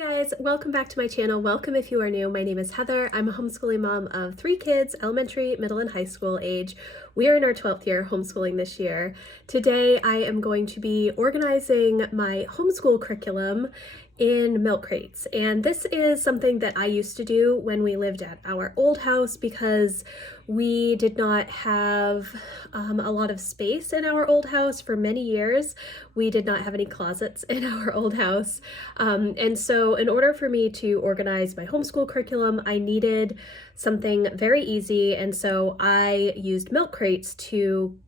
guys, welcome back to my channel. Welcome if you are new. My name is Heather. I'm a homeschooling mom of 3 kids, elementary, middle, and high school age. We are in our 12th year homeschooling this year. Today I am going to be organizing my homeschool curriculum in milk crates. And this is something that I used to do when we lived at our old house because we did not have a lot of space in our old house for many years. We did not have any closets in our old house. And so in order for me to organize my homeschool curriculum, I needed something very easy. And so I used milk crates to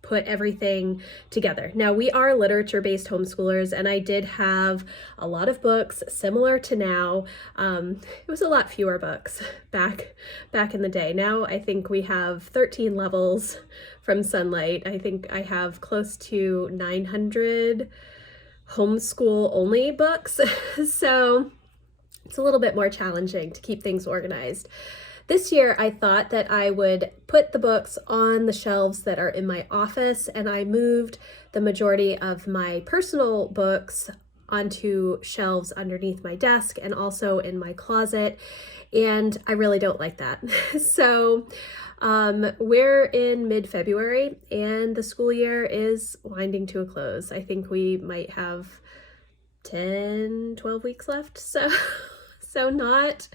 put everything together. Now, we are literature-based homeschoolers, and I did have a lot of books similar to now. It was a lot fewer books back in the day. Now I think we have 13 levels from Sunlight. I think I have close to 900 homeschool only books. So it's a little bit more challenging to keep things organized. This year, I thought that I would put the books on the shelves that are in my office, and I moved the majority of my personal books onto shelves underneath my desk and also in my closet, and I really don't like that. So we're in mid-February, and the school year is winding to a close. I think we might have 10, 12 weeks left, so not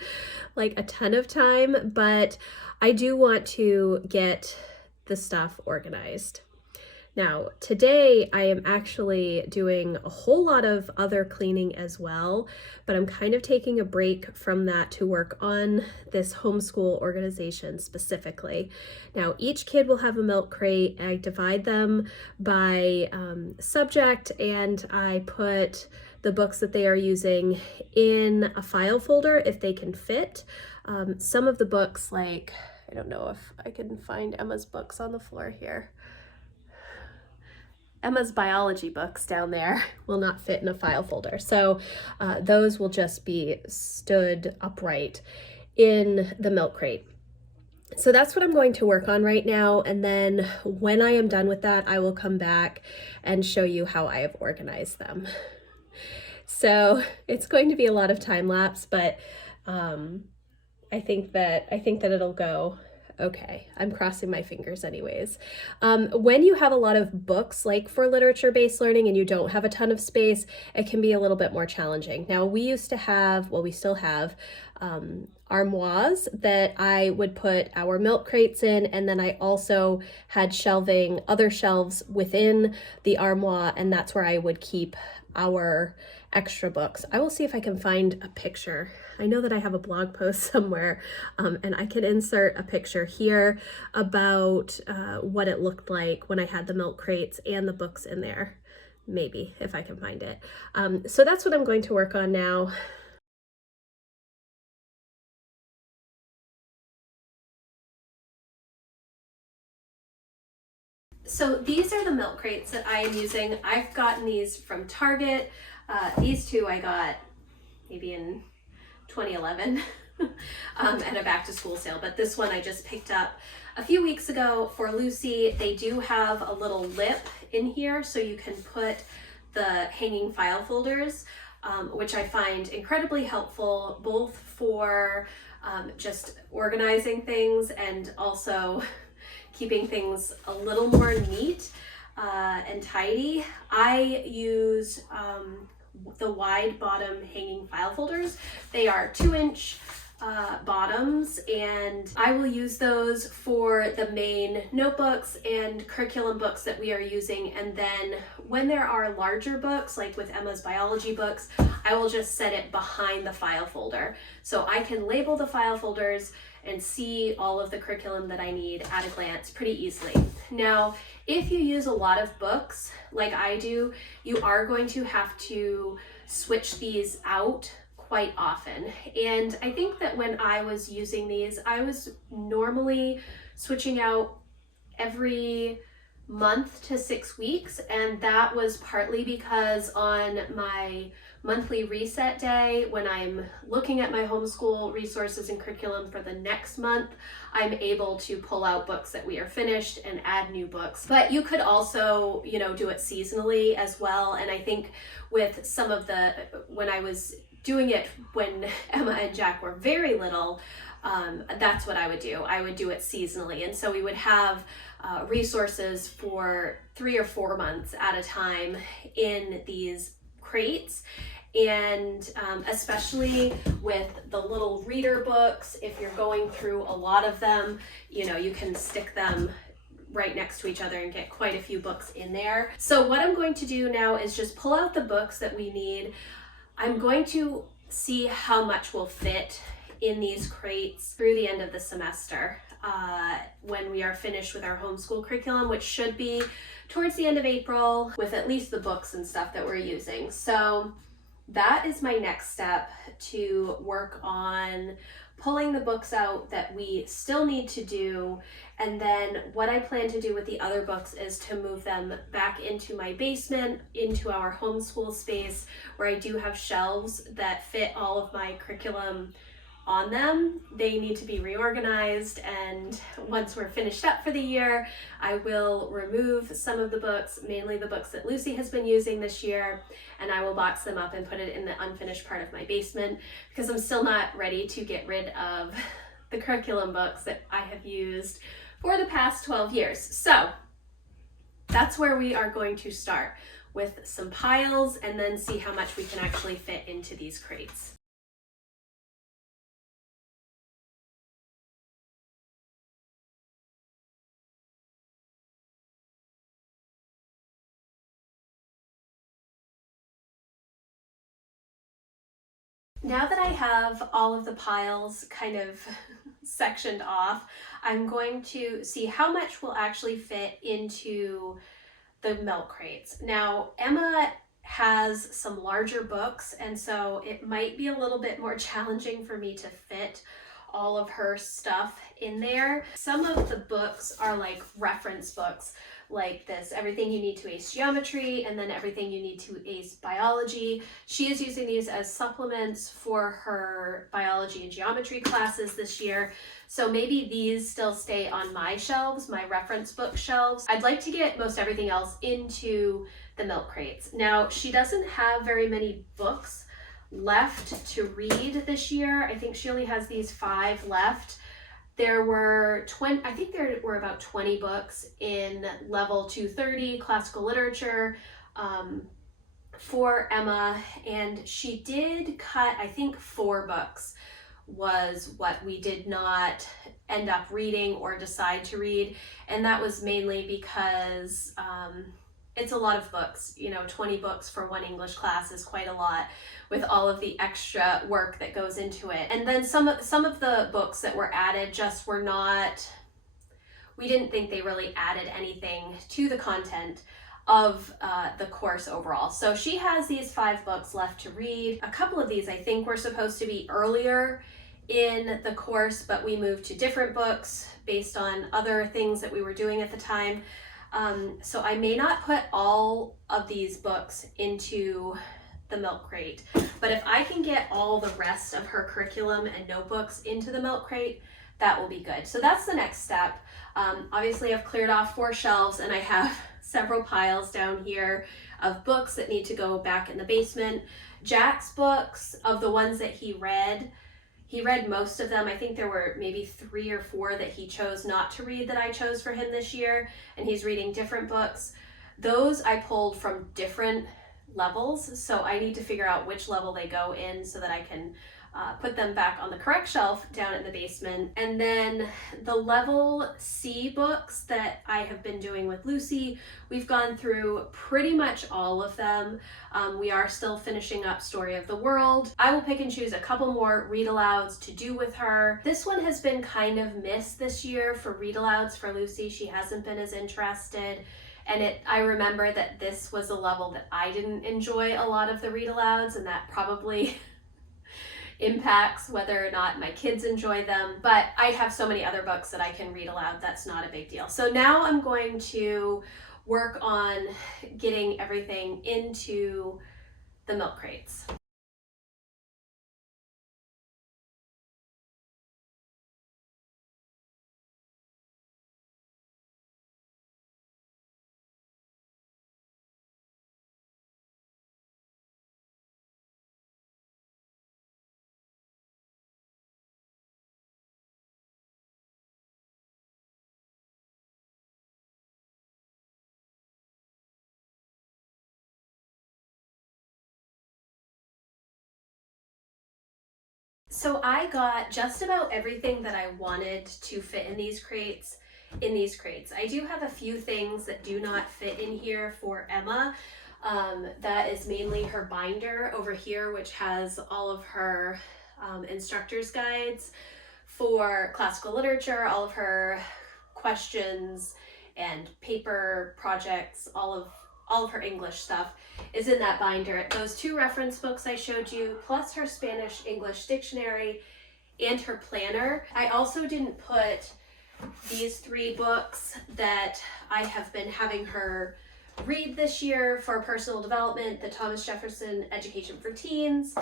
like a ton of time, but I do want to get the stuff organized. Now, today I am actually doing a whole lot of other cleaning as well, but I'm kind of taking a break from that to work on this homeschool organization specifically. Now, each kid will have a milk crate. I divide them by subject, and I put the books that they are using in a file folder if they can fit. Some of the books, like, I don't know if I can find Emma's books on the floor here. Emma's biology books down there will not fit in a file folder. So those will just be stood upright in the milk crate. So that's what I'm going to work on right now. And then when I am done with that, I will come back and show you how I have organized them. So it's going to be a lot of time lapse, but I think that it'll go okay. I'm crossing my fingers anyways. When you have a lot of books, like for literature-based learning, and you don't have a ton of space, it can be a little bit more challenging. Now, we used to have, well, we still have armoires that I would put our milk crates in, and then I also had shelving, other shelves within the armoire, and that's where I would keep our extra books. I will see if I can find a picture. I know that I have a blog post somewhere, and I can insert a picture here about what it looked like when I had the milk crates and the books in there, maybe, if I can find it. So that's what I'm going to work on now. So these are the milk crates that I am using. I've gotten these from Target. These two I got maybe in 2011 at a back to school sale, but this one I just picked up a few weeks ago for Lucy. They do have a little lip in here so you can put the hanging file folders, which I find incredibly helpful both for just organizing things and also keeping things a little more neat and tidy. I use the wide bottom hanging file folders. They are 2-inch bottoms, and I will use those for the main notebooks and curriculum books that we are using. And then when there are larger books, like with Emma's biology books, I will just set it behind the file folder. So I can label the file folders and see all of the curriculum that I need at a glance pretty easily. Now, if you use a lot of books, like I do, you are going to have to switch these out quite often. And I think that when I was using these, I was normally switching out every month to 6 weeks, and that was partly because on my monthly reset day, when I'm looking at my homeschool resources and curriculum for the next month, I'm able to pull out books that we are finished and add new books. But you could also, do it seasonally as well. And I think with some of when I was doing it when Emma and Jack were very little, that's what I would do. I would do it seasonally. And so we would have resources for 3 or 4 months at a time in these crates. And especially with the little reader books, if you're going through a lot of them, you know, you can stick them right next to each other and get quite a few books in there. So what I'm going to do now is just pull out the books that we need. I'm going to see how much will fit in these crates through the end of the semester when we are finished with our homeschool curriculum, which should be towards the end of April, with at least the books and stuff that we're using. So that is my next step, to work on pulling the books out that we still need to do. And then what I plan to do with the other books is to move them back into my basement, into our homeschool space, where I do have shelves that fit all of my curriculum on them. They need to be reorganized, and once we're finished up for the year, I will remove some of the books, mainly the books that Lucy has been using this year, and I will box them up and put it in the unfinished part of my basement, because I'm still not ready to get rid of the curriculum books that I have used for the past 12 years. So that's where we are going to start, with some piles, and then see how much we can actually fit into these crates. Now that I have all of the piles kind of sectioned off, I'm going to see how much will actually fit into the milk crates. Now, Emma has some larger books, and so it might be a little bit more challenging for me to fit all of her stuff in there. Some of the books are like reference books, like this Everything You Need to Ace Geometry, and then Everything You Need to Ace Biology. She is using these as supplements for her biology and geometry classes this year. So maybe these still stay on my shelves, my reference book shelves. I'd like to get most everything else into the milk crates. Now, she doesn't have very many books left to read this year. I think she only has these 5 left. There were I think there were about 20 books in level 230 classical literature for Emma, and she did cut, I think 4 books was what we did not end up reading or decide to read, and that was mainly because it's a lot of books. You know, 20 books for one English class is quite a lot, with all of the extra work that goes into it. And then some of the books that were added just were not, we didn't think they really added anything to the content of the course overall. So she has these 5 books left to read. A couple of these I think were supposed to be earlier in the course, but we moved to different books based on other things that we were doing at the time. So I may not put all of these books into the milk crate, but if I can get all the rest of her curriculum and notebooks into the milk crate, that will be good. So that's the next step. Obviously I've cleared off 4 shelves, and I have several piles down here of books that need to go back in the basement. Jack's books, of the ones that he read most of them. I think there were maybe 3 or 4 that he chose not to read that I chose for him this year, and he's reading different books. Those I pulled from different levels, so I need to figure out which level they go in so that I can put them back on the correct shelf down in the basement. And then the level C books that I have been doing with Lucy, we've gone through pretty much all of them. We are still finishing up Story of the World. I will pick and choose a couple more read alouds to do with her. This one has been kind of missed this year for read alouds for Lucy. She hasn't been as interested. And I remember that this was a level that I didn't enjoy a lot of the read alouds, and that probably impacts whether or not my kids enjoy them. But I have so many other books that I can read aloud, that's not a big deal. So now I'm going to work on getting everything into the milk crates. So I got just about everything that I wanted to fit in these crates. I do have a few things that do not fit in here for Emma. That is mainly her binder over here, which has all of her instructor's guides for classical literature, all of her questions and paper projects, all of her English stuff is in that binder. Those two reference books I showed you, plus her Spanish English dictionary and her planner. I also didn't put these 3 books that I have been having her read this year for personal development: the Thomas Jefferson Education for Teens,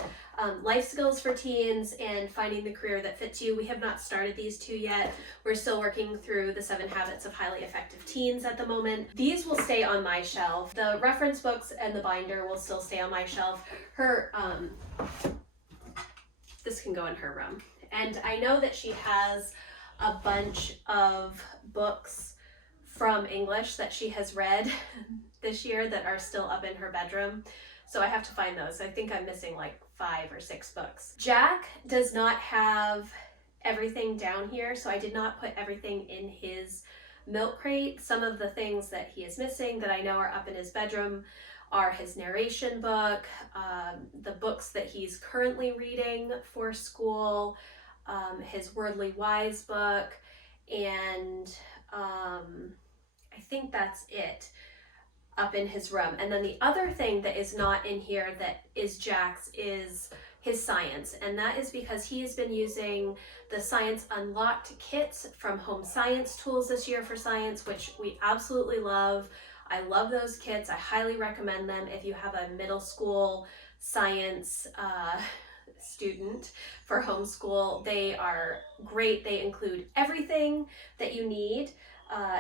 Life Skills for Teens, and Finding the Career That Fits You. We have not started these 2 yet. We're still working through the 7 Habits of Highly Effective Teens at the moment. These will stay on my shelf. The reference books and the binder will still stay on my shelf. This can go in her room. And I know that she has a bunch of books from English that she has read this year that are still up in her bedroom. So I have to find those. I think I'm missing like 5 or 6 books. Jack does not have everything down here, so I did not put everything in his milk crate. Some of the things that he is missing that I know are up in his bedroom are his narration book, the books that he's currently reading for school, his Worldly Wise book, and I think that's it up in his room. And then the other thing that is not in here that is Jack's is his science, and that is because he has been using the Science Unlocked kits from Home Science Tools this year for science, which we absolutely love. I love those kits. I highly recommend them if you have a middle school science student for homeschool. They are great. They include everything that you need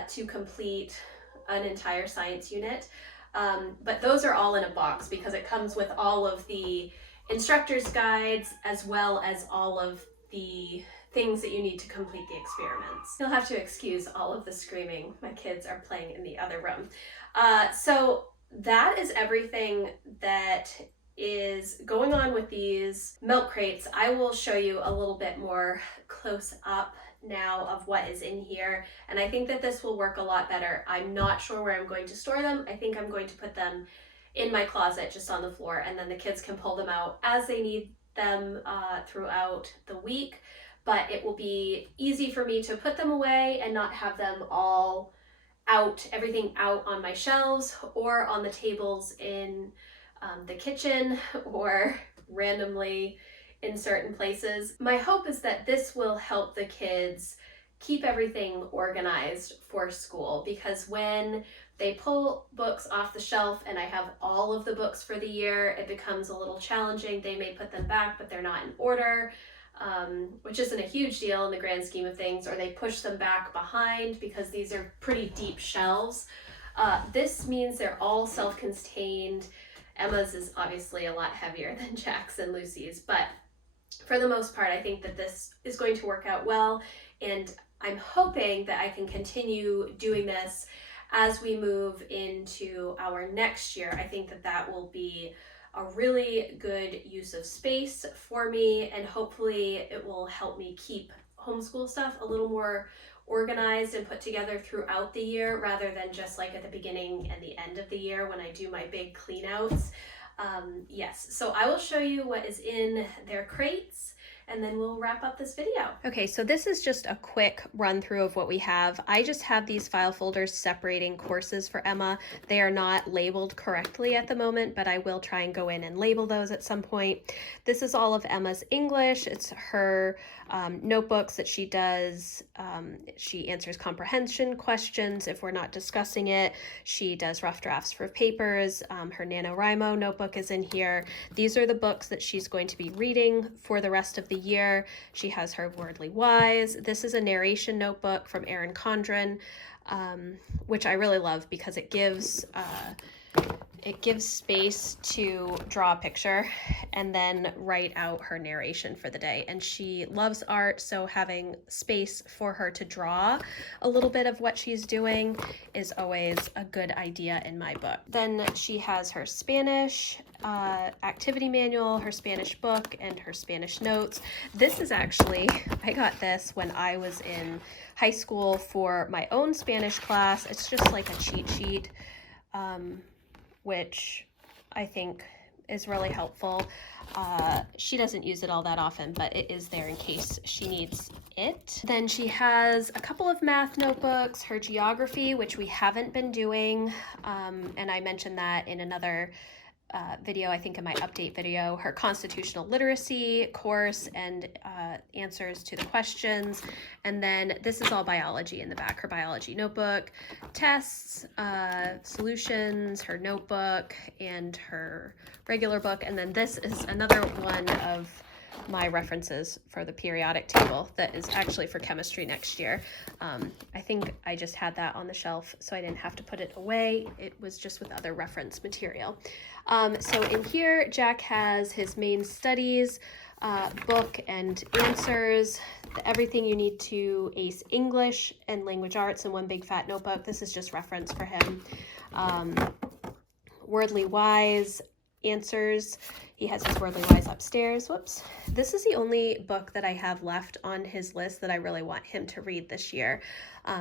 to complete an entire science unit. But those are all in a box because it comes with all of the instructor's guides as well as all of the things that you need to complete the experiments. You'll have to excuse all of the screaming. My kids are playing in the other room. So that is everything that is going on with these milk crates. I will show you a little bit more close up now of what is in here, and I think that this will work a lot better. I'm not sure where I'm going to store them. I think I'm going to put them in my closet just on the floor, and then the kids can pull them out as they need them throughout the week. But it will be easy for me to put them away and not have them all out, everything out on my shelves or on the tables in the kitchen or randomly in certain places. My hope is that this will help the kids keep everything organized for school, because when they pull books off the shelf and I have all of the books for the year, it becomes a little challenging. They may put them back, but they're not in order, which isn't a huge deal in the grand scheme of things, or they push them back behind because these are pretty deep shelves. This means they're all self-contained. Emma's is obviously a lot heavier than Jack's and Lucy's, but for the most part, I think that this is going to work out well, and I'm hoping that I can continue doing this as we move into our next year. I think that that will be a really good use of space for me, and hopefully it will help me keep homeschool stuff a little more organized and put together throughout the year, rather than just like at the beginning and the end of the year when I do my big clean outs. Yes, so I will show you what is in their crates, and then we'll wrap up this video. Okay, so this is just a quick run through of what we have. I just have these file folders separating courses for Emma. They are not labeled correctly at the moment, but I will try and go in and label those at some point. This is all of Emma's English. It's her notebooks that she does. She answers comprehension questions if we're not discussing it. She does rough drafts for papers. Her NaNoWriMo notebook is in here. These are the books that she's going to be reading for the rest of the year. She has her Worldly Wise. This is a narration notebook from Erin Condren, which I really love because it gives it gives space to draw a picture and then write out her narration for the day. And she loves art, so having space for her to draw a little bit of what she's doing is always a good idea in my book. Then she has her Spanish activity manual, her Spanish book, and her Spanish notes. This is actually, I got this when I was in high school for my own Spanish class. It's just like a cheat sheet, which I think is really helpful. She doesn't use it all that often, but it is there in case she needs it. Then she has a couple of math notebooks, her geography, which we haven't been doing, and I mentioned that in another video, I think in my update video, her constitutional literacy course and answers to the questions. And then this is all biology in the back, her biology notebook, tests, solutions, her notebook, and her regular book. And then this is another one of my references for the periodic table that is actually for chemistry next year. I think I just had that on the shelf so I didn't have to put it away. It was just with other reference material. So in here, Jack has his main studies book and answers, everything you need to ace English and language arts in one big fat notebook. This is just reference for him. Wordly Wise answers. He has his Wordly Wise upstairs. Whoops. This is the only book that I have left on his list that I really want him to read this year.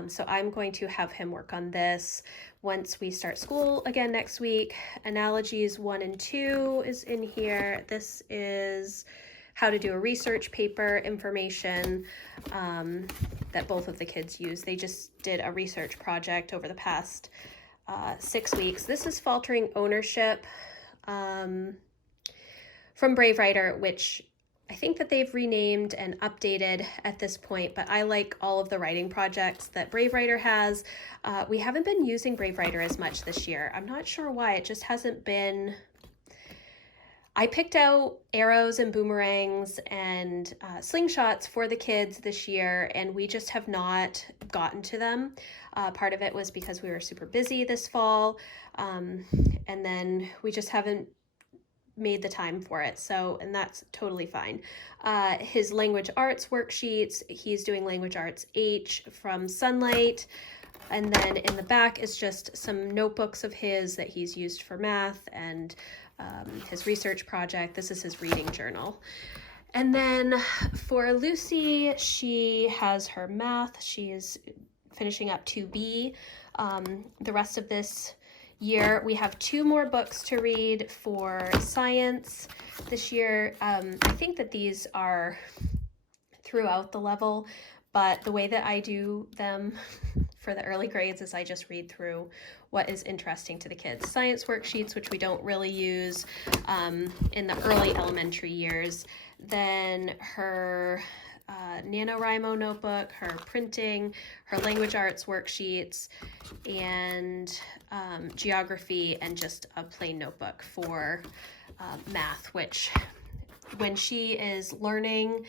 So I'm going to have him work on this once we start school again next week. Analogies 1 and 2 is in here. This is how to do a research paper information that both of the kids use. They just did a research project over the past 6 weeks. This is Faltering Ownership from Brave Writer, which I think that they've renamed and updated at this point, but I like all of the writing projects that Brave Writer has. We haven't been using Brave Writer as much this year. I'm not sure why. It just hasn't been. I picked out arrows and boomerangs and slingshots for the kids this year, and we just have not gotten to them. Part of it was because we were super busy this fall, and then we just haven't made the time for it. So, and that's totally fine. His language arts worksheets, he's doing language arts H from Sunlight. And then in the back is just some notebooks of his that he's used for math and his research project. This is his reading journal. And then for Lucy, she has her math. She is finishing up 2B. The rest of this year, we have 2 more books to read for science this year. I think that these are throughout the level, but the way that I do them for the early grades is I just read through what is interesting to the kids. Science worksheets, which we don't really use in the early elementary years. Then her NaNoWriMo notebook, her printing, her language arts worksheets, and geography, and just a plain notebook for math, which when she is learning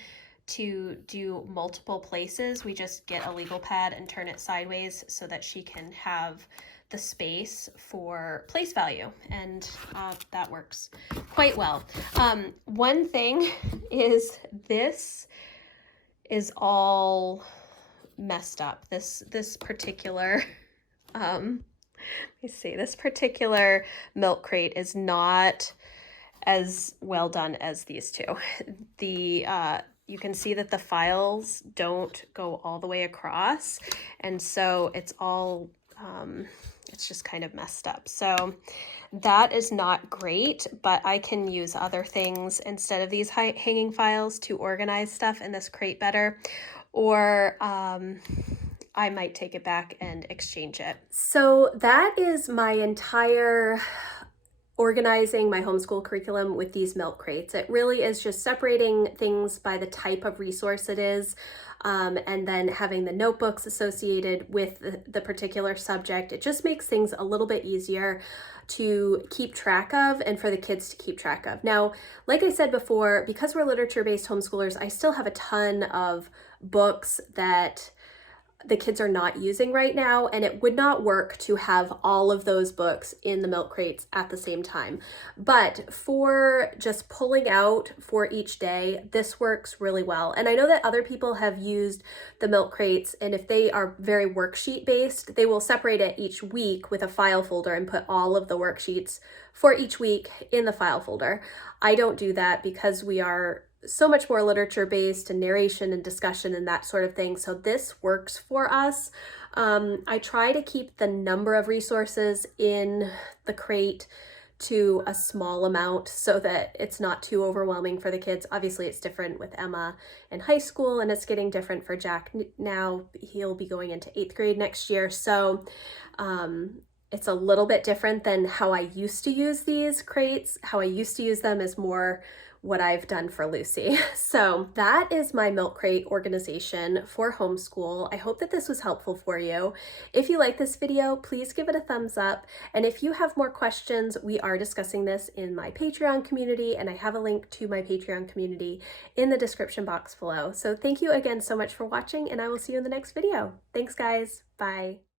to do multiple places, we just get a legal pad and turn it sideways so that she can have the space for place value, and that works quite well. One thing is this is all messed up. This particular, let me see, this particular milk crate is not as well done as these two. You can see that the files don't go all the way across, and so it's all, it's just kind of messed up. So that is not great, but I can use other things instead of these hanging files to organize stuff in this crate better, or I might take it back and exchange it. So that is my entire organizing my homeschool curriculum with these milk crates. It really is just separating things by the type of resource it is, and then having the notebooks associated with the particular subject. It just makes things a little bit easier to keep track of and for the kids to keep track of. Now, like I said before, because we're literature-based homeschoolers, I still have a ton of books that the kids are not using right now, and it would not work to have all of those books in the milk crates at the same time. But for just pulling out for each day, this works really well. And I know that other people have used the milk crates, and if they are very worksheet based, they will separate it each week with a file folder and put all of the worksheets for each week in the file folder. I don't do that because we are so much more literature based and narration and discussion and that sort of thing. So this works for us. I try to keep the number of resources in the crate to a small amount so that it's not too overwhelming for the kids. Obviously it's different with Emma in high school, and it's getting different for Jack now. He'll be going into 8th grade next year. So it's a little bit different than how I used to use these crates. How I used to use them is more what I've done for Lucy. So that is my milk crate organization for homeschool. I hope that this was helpful for you. If you like this video, please give it a thumbs up. And if you have more questions, we are discussing this in my Patreon community, and I have a link to my Patreon community in the description box below. So thank you again so much for watching, and I will see you in the next video. Thanks guys, bye.